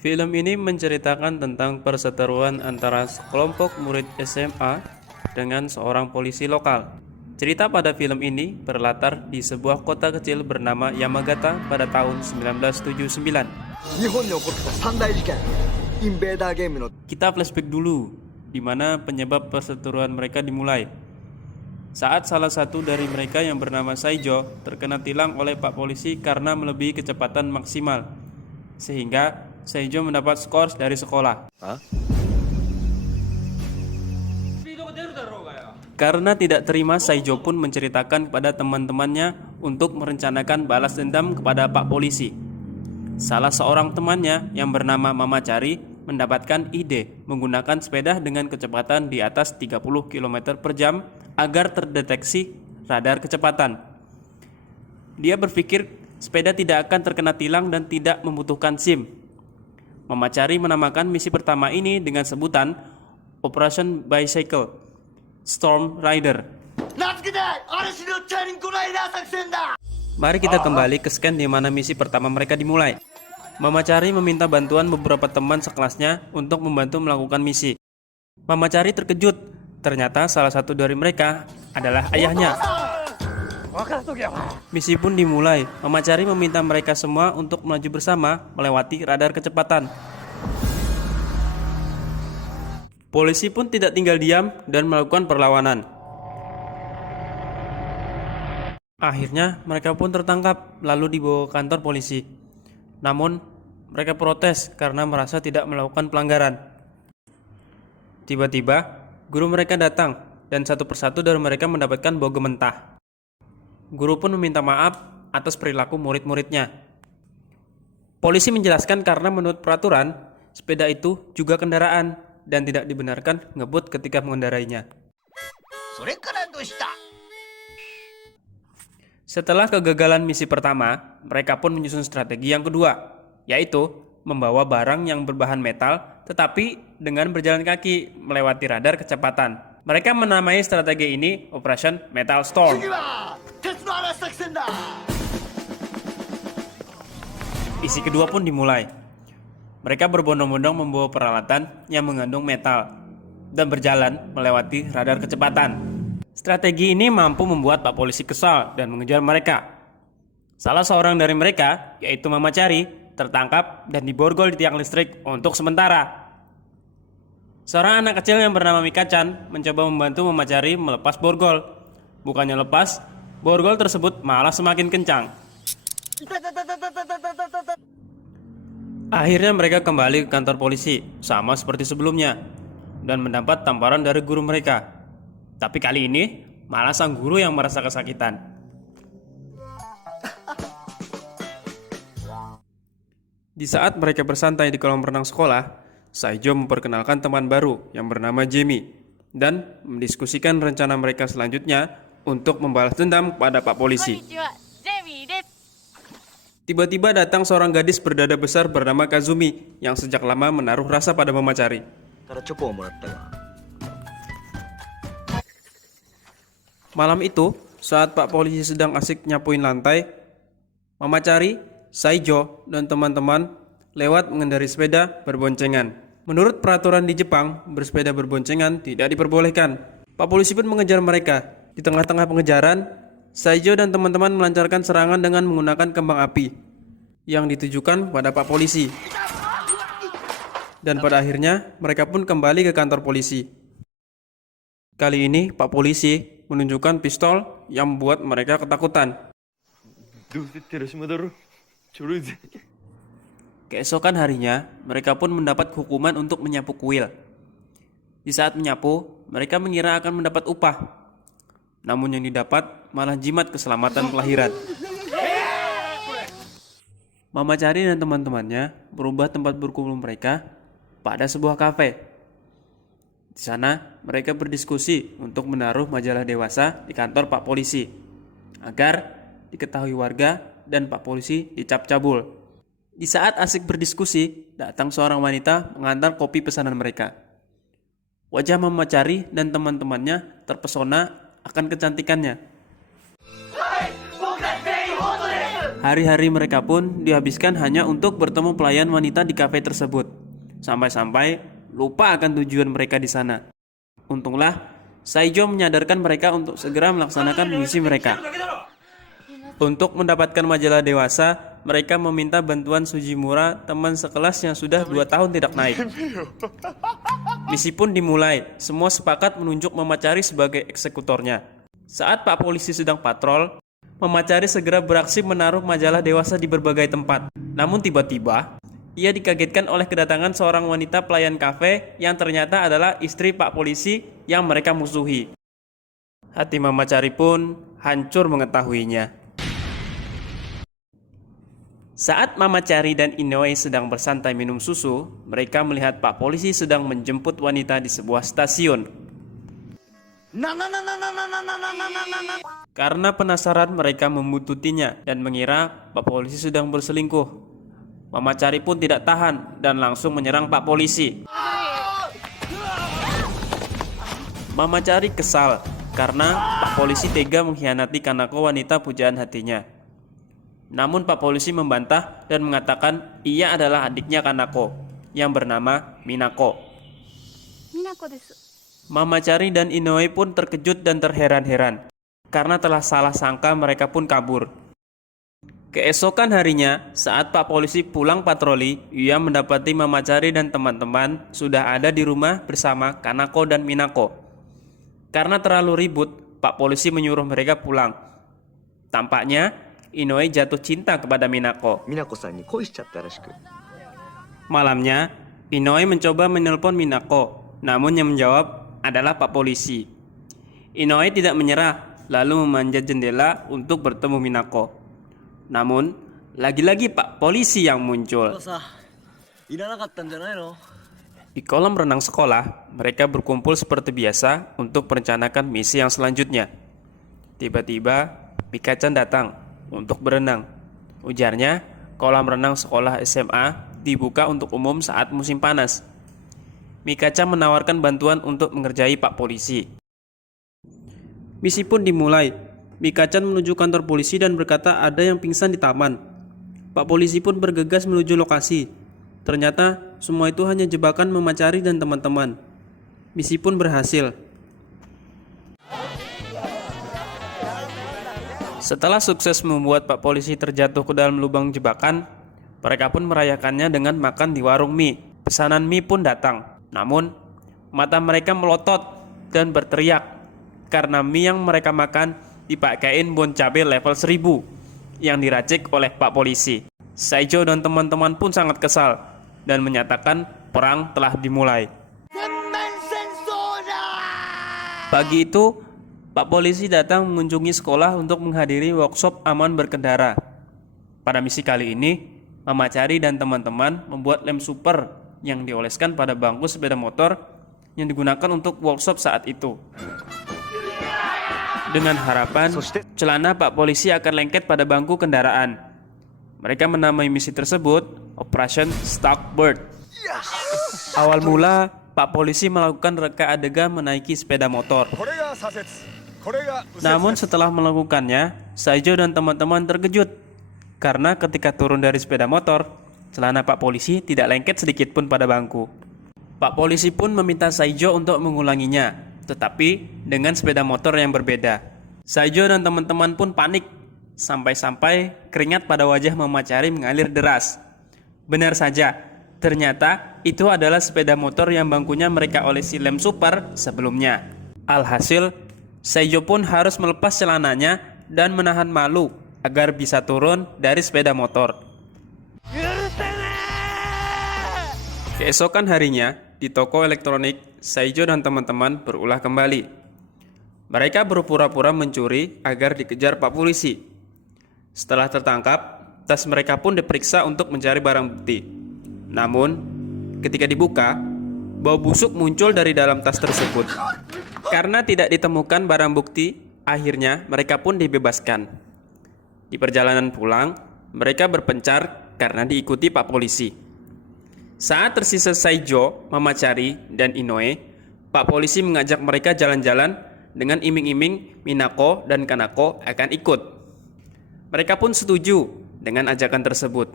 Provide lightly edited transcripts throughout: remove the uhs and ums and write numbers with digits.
Film ini menceritakan tentang perseteruan antara sekelompok murid SMA dengan seorang polisi lokal. Cerita pada film ini berlatar di sebuah kota kecil bernama Yamagata pada tahun 1979. 日本に起こった三大事件インベーダーゲームの Kita flashback dulu, di mana penyebab perseteruan mereka dimulai. Saat salah satu dari mereka yang bernama Saijo terkena tilang oleh Pak Polisi karena melebihi kecepatan maksimal, sehingga Saijo mendapat skor dari sekolah. Karena tidak terima, Saijo pun menceritakan kepada teman-temannya untuk merencanakan balas dendam kepada Pak Polisi. Salah seorang temannya yang bernama Mama Cari mendapatkan ide menggunakan sepeda dengan kecepatan di atas 30 km per jam agar terdeteksi radar kecepatan. Dia berpikir sepeda tidak akan terkena tilang dan tidak membutuhkan SIM. Mama Cari menamakan misi pertama ini dengan sebutan Operation Bicycle Storm Rider. Mari kita kembali ke scan di mana misi pertama mereka dimulai. Mama Cari meminta bantuan beberapa teman sekelasnya untuk membantu melakukan misi. Mama Cari terkejut, ternyata salah satu dari mereka adalah ayahnya. Misi pun dimulai. Mama Cari meminta mereka semua untuk melaju bersama melewati radar kecepatan. Polisi pun tidak tinggal diam dan melakukan perlawanan. Akhirnya mereka pun tertangkap lalu dibawa ke kantor polisi. Namun mereka protes karena merasa tidak melakukan pelanggaran. Tiba-tiba guru mereka datang dan satu persatu dari mereka mendapatkan bau mentah. Guru pun meminta maaf atas perilaku murid-muridnya. Polisi menjelaskan karena menurut peraturan, sepeda itu juga kendaraan dan tidak dibenarkan ngebut ketika mengendarainya. Setelah kegagalan misi pertama, mereka pun menyusun strategi yang kedua, yaitu membawa barang yang berbahan metal tetapi dengan berjalan kaki melewati radar kecepatan. Mereka menamai strategi ini Operation Metal Storm. Misi kedua pun dimulai. Mereka berbondong-bondong membawa peralatan yang mengandung metal dan berjalan melewati radar kecepatan. Strategi ini mampu membuat Pak Polisi kesal dan mengejar mereka. Salah seorang dari mereka, yaitu Mama Cari, tertangkap dan diborgol di tiang listrik untuk sementara. Seorang anak kecil yang bernama Mika-chan mencoba membantu Mama Cari melepas borgol. Bukannya lepas, borgol tersebut malah semakin kencang. Akhirnya mereka kembali ke kantor polisi, sama seperti sebelumnya, dan mendapat tamparan dari guru mereka. Tapi kali ini, malah sang guru yang merasa kesakitan. Di saat mereka bersantai di kolam renang sekolah, Saijo memperkenalkan teman baru yang bernama Jamie dan mendiskusikan rencana mereka selanjutnya untuk membalas dendam kepada Pak Polisi. Tiba-tiba datang seorang gadis berdada besar bernama Kazumi yang sejak lama menaruh rasa pada Mama Cari. Malam itu, saat Pak Polisi sedang asik nyapuin lantai, Mama Cari, Saijo, dan teman-teman lewat mengendarai sepeda berboncengan. Menurut peraturan di Jepang, bersepeda berboncengan tidak diperbolehkan. Pak Polisi pun mengejar mereka. Di tengah-tengah pengejaran, Saijo dan teman-teman melancarkan serangan dengan menggunakan kembang api yang ditujukan pada Pak Polisi. Dan pada akhirnya, mereka pun kembali ke kantor polisi. Kali ini, Pak Polisi menunjukkan pistol yang membuat mereka ketakutan. Keesokan harinya, mereka pun mendapat hukuman untuk menyapu kuil. Di saat menyapu, mereka mengira akan mendapat upah. Namun yang didapat malah jimat keselamatan kelahiran. Mama Cari dan teman-temannya berubah tempat berkumpul mereka pada sebuah kafe. Di sana, mereka berdiskusi untuk menaruh majalah dewasa di kantor Pak Polisi agar diketahui warga dan Pak Polisi dicap cabul. Di saat asik berdiskusi, datang seorang wanita mengantar kopi pesanan mereka. Wajah Mama Cari dan teman-temannya terpesona akan kecantikannya. Hari-hari mereka pun dihabiskan hanya untuk bertemu pelayan wanita di kafe tersebut. Sampai-sampai lupa akan tujuan mereka di sana. Untunglah, Saijo menyadarkan mereka untuk segera melaksanakan misi mereka. Untuk mendapatkan majalah dewasa, mereka meminta bantuan Sujimura, teman sekelas yang sudah 2 tahun tidak naik. Misi pun dimulai, semua sepakat menunjuk Mama Cari sebagai eksekutornya. Saat Pak Polisi sedang patrol, Mama Cari segera beraksi menaruh majalah dewasa di berbagai tempat. Namun tiba-tiba, ia dikagetkan oleh kedatangan seorang wanita pelayan kafe yang ternyata adalah istri Pak Polisi yang mereka musuhi. Hati Mama Cari pun hancur mengetahuinya. Saat Mama Cari dan Inoue sedang bersantai minum susu, mereka melihat Pak Polisi sedang menjemput wanita di sebuah stasiun. Karena penasaran, mereka membuntutinya dan mengira Pak Polisi sedang berselingkuh. Mama Cari pun tidak tahan dan langsung menyerang Pak Polisi. Mama Cari kesal karena Pak Polisi tega mengkhianati Kanako, wanita pujaan hatinya. Namun Pak Polisi membantah dan mengatakan ia adalah adiknya Kanako yang bernama Minako. Minako desu. Mama Cari dan Inoue pun terkejut dan terheran-heran. Karena telah salah sangka, mereka pun kabur. Keesokan harinya, saat Pak Polisi pulang patroli, ia mendapati Mama Cari dan teman-teman sudah ada di rumah bersama Kanako dan Minako. Karena terlalu ribut, Pak Polisi menyuruh mereka pulang. Tampaknya Inoue jatuh cinta kepada Minako. 美奈子さんに恋しちゃったらしく。 Malamnya, Inoue mencoba menelpon Minako, namun yang menjawab adalah Pak Polisi. Inoue tidak menyerah, lalu memanjat jendela untuk bertemu Minako. Namun, lagi-lagi Pak Polisi yang muncul. さ、いらなかったんじゃないの？ Di kolam renang sekolah, mereka berkumpul seperti biasa untuk merencanakan misi yang selanjutnya. Tiba-tiba, Mika-chan datang untuk berenang. Ujarnya, kolam renang sekolah SMA dibuka untuk umum saat musim panas. Mika-chan menawarkan bantuan untuk mengerjai Pak Polisi. Misi pun dimulai. Mika-chan menuju kantor polisi dan berkata ada yang pingsan di taman. Pak Polisi pun bergegas menuju lokasi. Ternyata semua itu hanya jebakan Mama Cari dan teman-teman. Misi pun berhasil. Setelah sukses membuat Pak Polisi terjatuh ke dalam lubang jebakan, mereka pun merayakannya dengan makan di warung mie. Pesanan mie pun datang. Namun, mata mereka melotot dan berteriak karena mie yang mereka makan dipakein bon cabai level 1000 yang diracik oleh Pak Polisi. Saijo dan teman-teman pun sangat kesal dan menyatakan perang telah dimulai. Pagi itu, Pak Polisi datang mengunjungi sekolah untuk menghadiri workshop aman berkendara. Pada misi kali ini, Mama Cari dan teman-teman membuat lem super yang dioleskan pada bangku sepeda motor yang digunakan untuk workshop saat itu. Dengan harapan celana Pak Polisi akan lengket pada bangku kendaraan. Mereka menamai misi tersebut Operation Stockbird. Awal mula, Pak Polisi melakukan reka adegan menaiki sepeda motor. Namun setelah melakukannya, Saijo dan teman-teman terkejut karena ketika turun dari sepeda motor, celana Pak Polisi tidak lengket sedikit pun pada bangku. Pak Polisi pun meminta Saijo untuk mengulanginya, tetapi dengan sepeda motor yang berbeda. Saijo dan teman-teman pun panik, sampai-sampai keringat pada wajah Mama Cari mengalir deras. Benar saja, ternyata itu adalah sepeda motor yang bangkunya mereka olesi lem super sebelumnya. Alhasil, Saijo pun harus melepas celananya dan menahan malu agar bisa turun dari sepeda motor. Keesokan harinya, di toko elektronik, Saijo dan teman-teman berulah kembali. Mereka berpura-pura mencuri agar dikejar Pak Polisi. Setelah tertangkap, tas mereka pun diperiksa untuk mencari barang bukti. Namun, ketika dibuka, bau busuk muncul dari dalam tas tersebut. Karena tidak ditemukan barang bukti, akhirnya mereka pun dibebaskan. Di perjalanan pulang, mereka berpencar karena diikuti Pak Polisi. Saat tersisa Saijo, Mama Cari, dan Inoue, Pak Polisi mengajak mereka jalan-jalan dengan iming-iming Minako dan Kanako akan ikut. Mereka pun setuju dengan ajakan tersebut.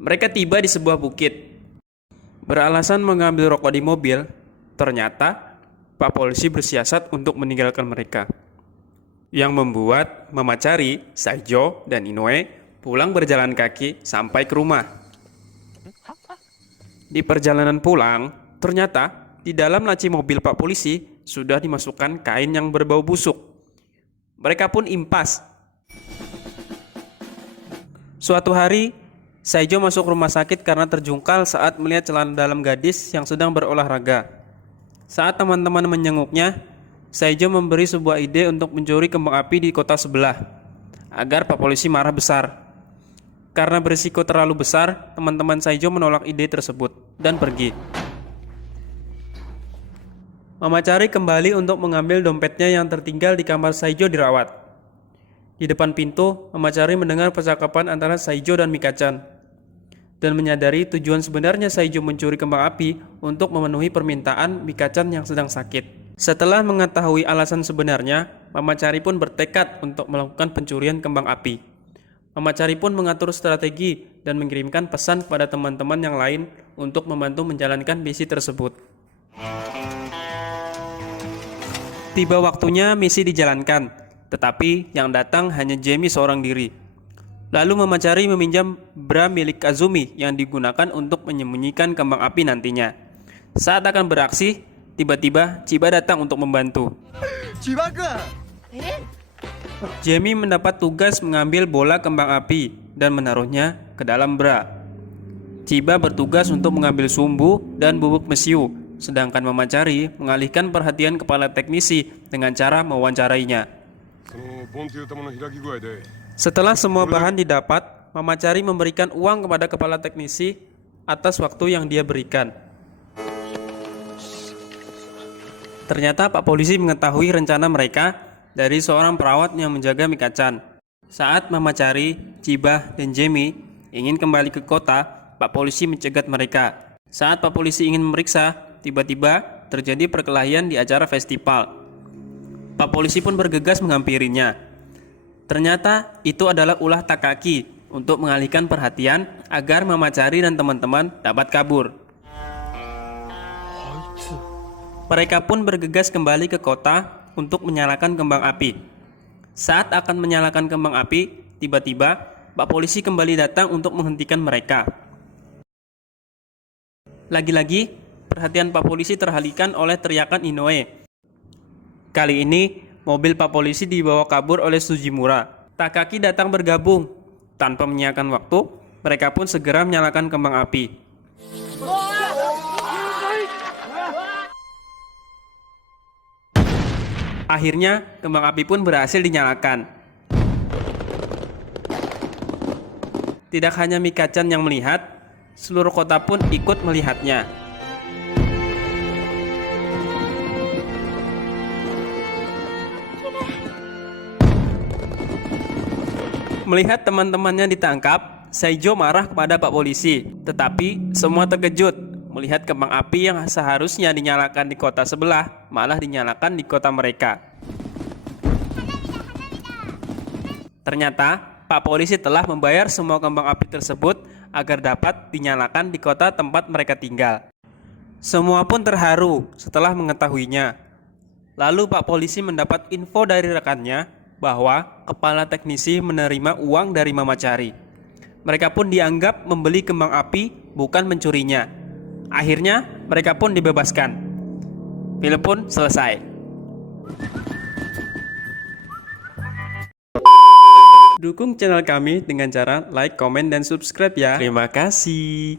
Mereka tiba di sebuah bukit. Beralasan mengambil rokok di mobil, ternyata Pak Polisi bersiasat untuk meninggalkan mereka. Yang membuat Mamachari, Saijo, dan Inoue pulang berjalan kaki sampai ke rumah. Di perjalanan pulang, ternyata di dalam laci mobil Pak Polisi sudah dimasukkan kain yang berbau busuk. Mereka pun impas. Suatu hari, Saijo masuk rumah sakit karena terjungkal saat melihat celana dalam gadis yang sedang berolahraga. Saat teman-teman menjenguknya, Saijo memberi sebuah ide untuk mencuri kembang api di kota sebelah, agar Pak Polisi marah besar. Karena berisiko terlalu besar, teman-teman Saijo menolak ide tersebut dan pergi. Mamachari kembali untuk mengambil dompetnya yang tertinggal di kamar Saijo dirawat. Di depan pintu, Mamachari mendengar percakapan antara Saijo dan Mika-chan dan menyadari tujuan sebenarnya Saijo mencuri kembang api untuk memenuhi permintaan Mika-chan yang sedang sakit. Setelah mengetahui alasan sebenarnya, Mamachari pun bertekad untuk melakukan pencurian kembang api. Mamachari pun mengatur strategi dan mengirimkan pesan kepada teman-teman yang lain untuk membantu menjalankan misi tersebut. Tiba waktunya misi dijalankan. Tetapi yang datang hanya Jamie seorang diri. Lalu Mamachari meminjam bra milik Kazumi yang digunakan untuk menyembunyikan kembang api nantinya. Saat akan beraksi, tiba-tiba Chiba datang untuk membantu. Chiba-kun! Jamie mendapat tugas mengambil bola kembang api dan menaruhnya ke dalam bra. Chiba bertugas untuk mengambil sumbu dan bubuk mesiu, sedangkan Mamachari mengalihkan perhatian kepala teknisi dengan cara mewawancarainya. Setelah semua bahan didapat, Mamachari memberikan uang kepada kepala teknisi atas waktu yang dia berikan. Ternyata Pak Polisi mengetahui rencana mereka dari seorang perawat yang menjaga Mika-chan. Saat Mamachari, Chiba, dan Jamie ingin kembali ke kota, Pak Polisi mencegat mereka. Saat Pak Polisi ingin memeriksa, tiba-tiba terjadi perkelahian di acara festival. Pak Polisi pun bergegas menghampirinya. Ternyata itu adalah ulah Takaki untuk mengalihkan perhatian agar Mamachari dan teman-teman dapat kabur. Mereka pun bergegas kembali ke kota untuk menyalakan kembang api. Saat akan menyalakan kembang api, tiba-tiba Pak Polisi kembali datang untuk menghentikan mereka. Lagi-lagi, perhatian Pak Polisi teralihkan oleh teriakan Inoue. Kali ini, mobil Pak Polisi dibawa kabur oleh Sujimura. Takaki datang bergabung. Tanpa menyiapkan waktu, mereka pun segera menyalakan kembang api. Akhirnya, kembang api pun berhasil dinyalakan. Tidak hanya Mika-chan yang melihat, seluruh kota pun ikut melihatnya. Melihat teman-temannya ditangkap, Saijo marah kepada Pak Polisi. Tetapi semua terkejut melihat kembang api yang seharusnya dinyalakan di kota sebelah malah dinyalakan di kota mereka. Ternyata Pak Polisi telah membayar semua kembang api tersebut agar dapat dinyalakan di kota tempat mereka tinggal. Semua pun terharu setelah mengetahuinya. Lalu Pak Polisi mendapat info dari rekannya bahwa kepala teknisi menerima uang dari Mamachari. Mereka pun dianggap membeli kembang api, bukan mencurinya. Akhirnya mereka pun dibebaskan. Film pun selesai. Dukung channel kami dengan cara like, komen, dan subscribe ya. Terima kasih.